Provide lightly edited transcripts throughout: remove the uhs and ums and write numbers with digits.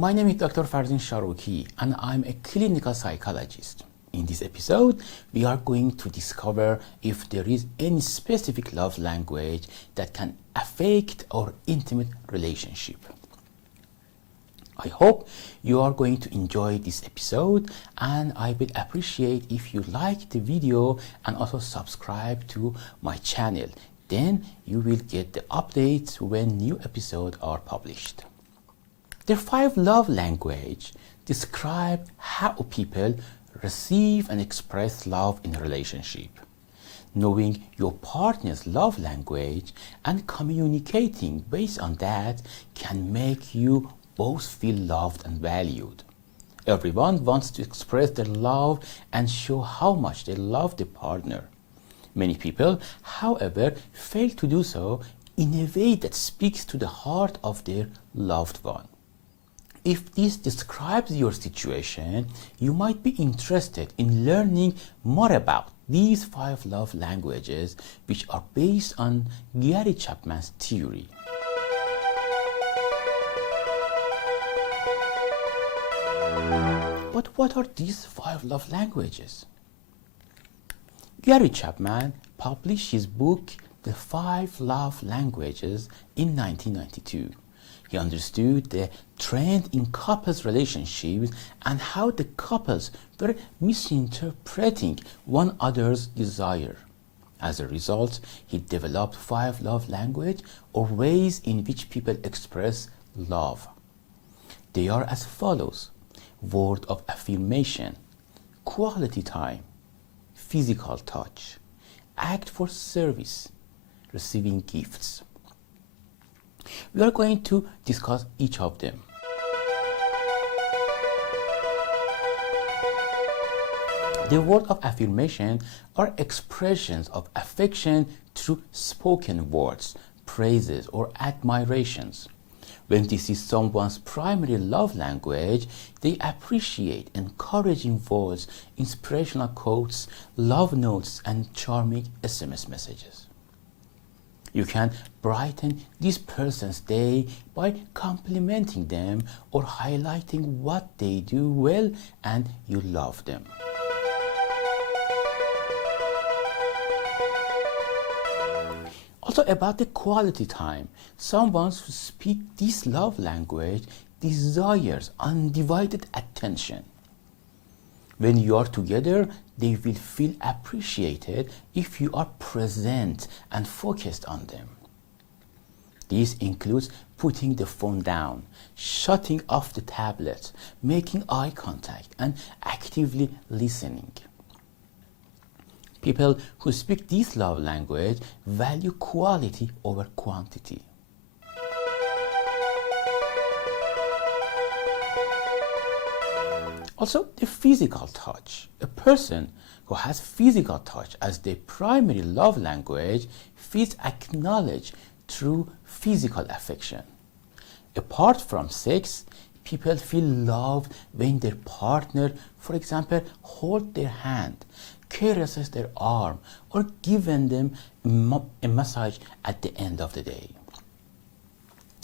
My name is Dr. Farzin Shahrokhi and I'm a clinical psychologist. In this episode, we are going to discover if there is any specific love language that can affect our intimate relationship. I hope you are going to enjoy this episode, and I would appreciate if you like the video and also subscribe to my channel. Then you will get the updates when new episodes are published. The 5 love languages describe how people receive and express love in a relationship. Knowing your partner's love language and communicating based on that can make you both feel loved and valued. Everyone wants to express their love and show how much they love the partner. Many people, however, fail to do so in a way that speaks to the heart of their loved one. If this describes your situation, you might be interested in learning more about these 5 love languages, which are based on Gary Chapman's theory. But what are these 5 love languages? Gary Chapman published his book, The 5 Love Languages, in 1992. He understood the trend in couples' relationships and how the couples were misinterpreting one another's desire. As a result, he developed 5 love languages, or ways in which people express love. They are as follows: word of affirmation, quality time, physical touch, act for service, receiving gifts. We are going to discuss each of them. The word of affirmation are expressions of affection through spoken words, praises, or admirations. When this is someone's primary love language, they appreciate encouraging words, inspirational quotes, love notes, and charming SMS messages. You can brighten this person's day by complimenting them or highlighting what they do well and you love them. Also, about the quality time, someone who speaks this love language desires undivided attention. When you are together, they will feel appreciated if you are present and focused on them. This includes putting the phone down, shutting off the tablet, making eye contact, and actively listening. People who speak this love language value quality over quantity. Also, the physical touch. A person who has physical touch as their primary love language feels acknowledged through physical affection. Apart from sex, people feel loved when their partner, for example, holds their hand, caresses their arm, or gives them a massage at the end of the day.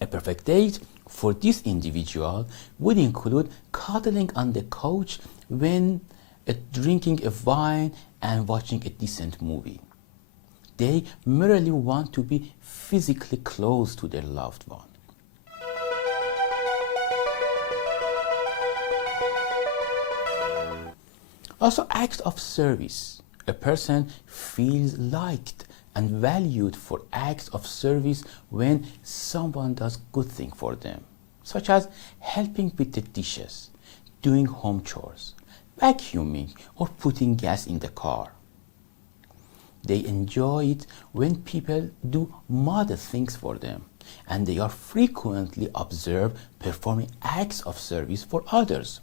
A perfect date for this individual would include cuddling on the couch when drinking a wine and watching a decent movie. They merely want to be physically close to their loved one. Also, acts of service. A person feels liked and valued for acts of service when someone does good things for them, such as helping with the dishes, doing home chores, vacuuming, or putting gas in the car. They enjoy it when people do modest things for them, and they are frequently observed performing acts of service for others.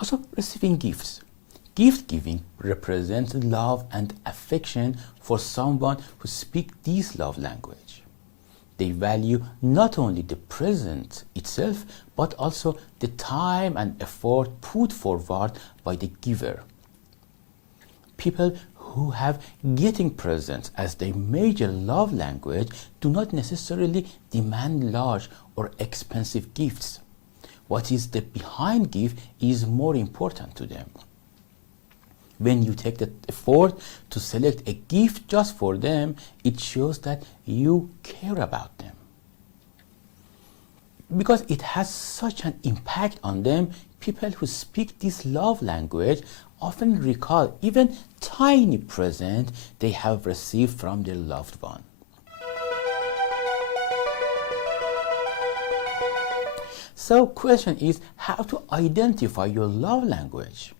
Also, receiving gifts. Gift giving represents love and affection for someone who speaks this love language. They value not only the present itself, but also the time and effort put forward by the giver. People who have getting presents as their major love language do not necessarily demand large or expensive gifts. What is the behind gift is more important to them. When you take the effort to select a gift just for them, it shows that you care about them. Because it has such an impact on them, people who speak this love language often recall even tiny present they have received from their loved one. So question is how to identify your love language.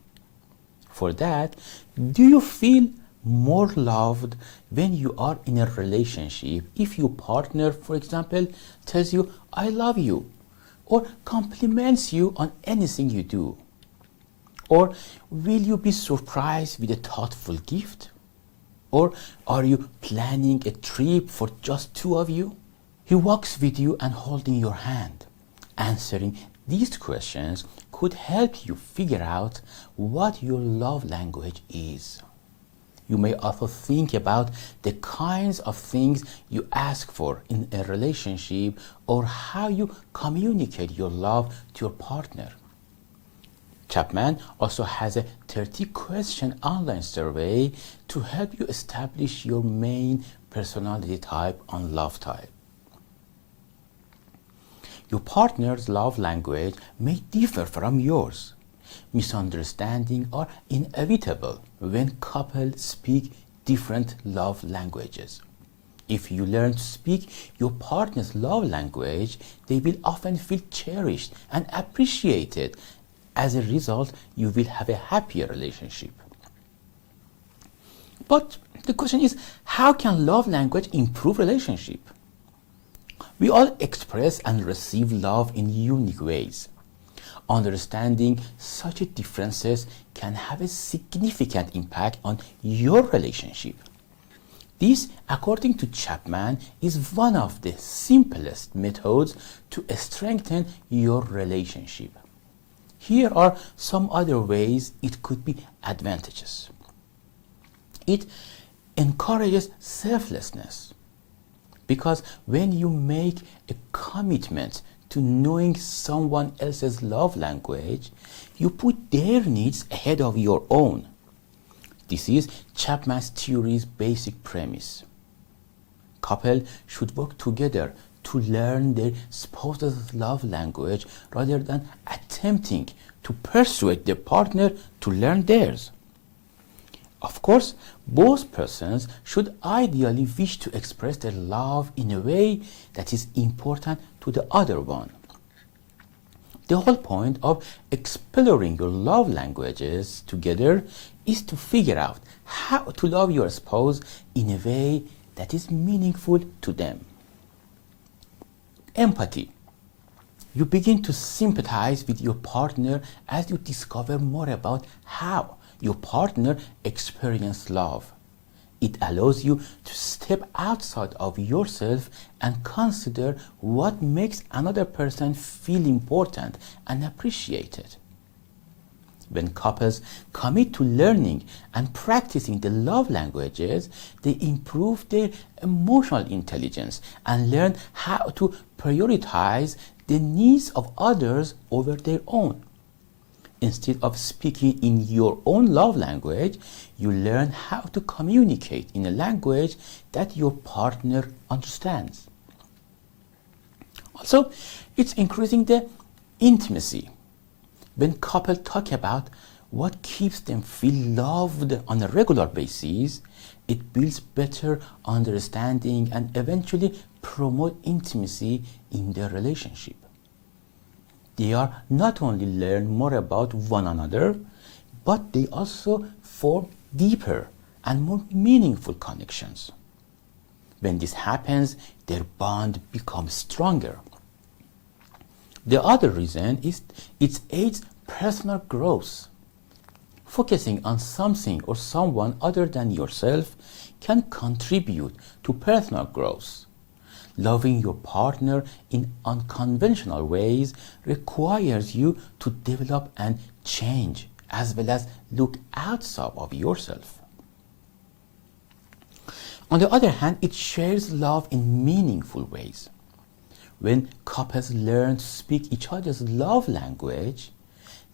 For that, do you feel more loved when you are in a relationship if your partner, for example, tells you, I love you, or compliments you on anything you do? Or will you be surprised with a thoughtful gift? Or are you planning a trip for just two of you? He walks with you and holding your hand. Answering these questions could help you figure out what your love language is. You may also think about the kinds of things you ask for in a relationship or how you communicate your love to your partner. Chapman also has a 30-question online survey to help you establish your main personality type and love type. Your partner's love language may differ from yours. Misunderstandings are inevitable when couples speak different love languages. If you learn to speak your partner's love language, they will often feel cherished and appreciated. As a result, you will have a happier relationship. But the question is, how can love language improve relationship? We all express and receive love in unique ways. Understanding such differences can have a significant impact on your relationship. This, according to Chapman, is one of the simplest methods to strengthen your relationship. Here are some other ways it could be advantageous. It encourages selflessness, because when you make a commitment to knowing someone else's love language, you put their needs ahead of your own. This is Chapman's theory's basic premise. Couples should work together to learn their spouse's love language rather than attempting to persuade their partner to learn theirs. Of course, both persons should ideally wish to express their love in a way that is important to the other one. The whole point of exploring your love languages together is to figure out how to love your spouse in a way that is meaningful to them. Empathy. You begin to sympathize with your partner as you discover more about how your partner experiences love. It allows you to step outside of yourself and consider what makes another person feel important and appreciated. When couples commit to learning and practicing the love languages, they improve their emotional intelligence and learn how to prioritize the needs of others over their own. Instead of speaking in your own love language, you learn how to communicate in a language that your partner understands. Also, it's increasing the intimacy. When couples talk about what keeps them feel loved on a regular basis, it builds better understanding and eventually promote intimacy in their relationship. They are not only learn more about one another, but they also form deeper and more meaningful connections. When this happens, their bond becomes stronger. The other reason is it aids personal growth. Focusing on something or someone other than yourself can contribute to personal growth. Loving your partner in unconventional ways requires you to develop and change, as well as look outside of yourself. On the other hand, it shares love in meaningful ways. When couples learn to speak each other's love language,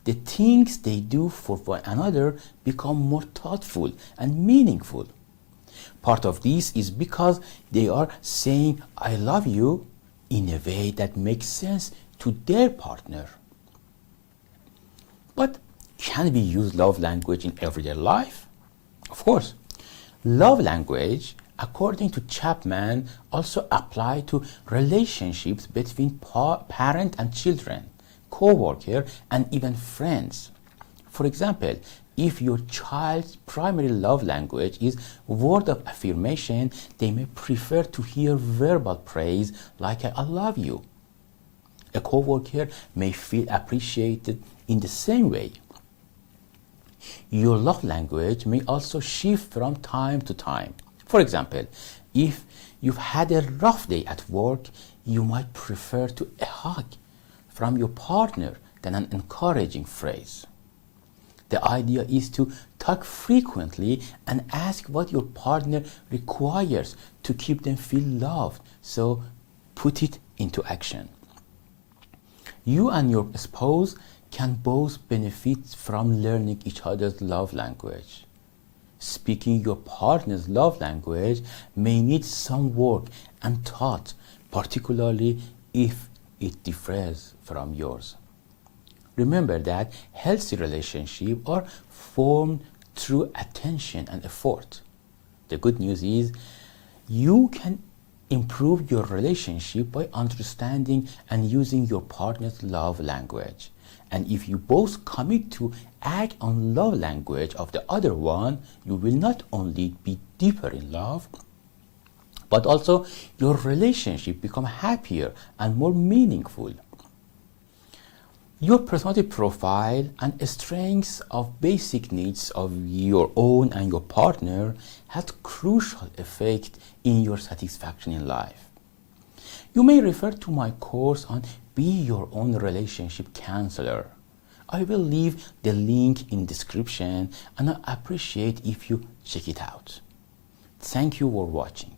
the things they do for one another become more thoughtful and meaningful. Part of this is because they are saying "I love you" in a way that makes sense to their partner. But can we use love language in everyday life? Of course. Love language, according to Chapman, also apply to relationships between parent and children, co-worker, and even friends. For example, if your child's primary love language is word of affirmation, they may prefer to hear verbal praise like "I love you." A co-worker may feel appreciated in the same way. Your love language may also shift from time to time. For example, if you've had a rough day at work, you might prefer to a hug from your partner than an encouraging phrase. The idea is to talk frequently and ask what your partner requires to keep them feel loved, so put it into action. You and your spouse can both benefit from learning each other's love language. Speaking your partner's love language may need some work and thought, particularly if it differs from yours. Remember that healthy relationships are formed through attention and effort. The good news is you can improve your relationship by understanding and using your partner's love language. And if you both commit to act on love language of the other one, you will not only be deeper in love, but also your relationship become happier and more meaningful. Your personality profile and strengths of basic needs of your own and your partner has crucial effect in your satisfaction in life. You may refer to my course on Be Your Own Relationship Counselor. I will leave the link in description and I appreciate if you check it out. Thank you for watching.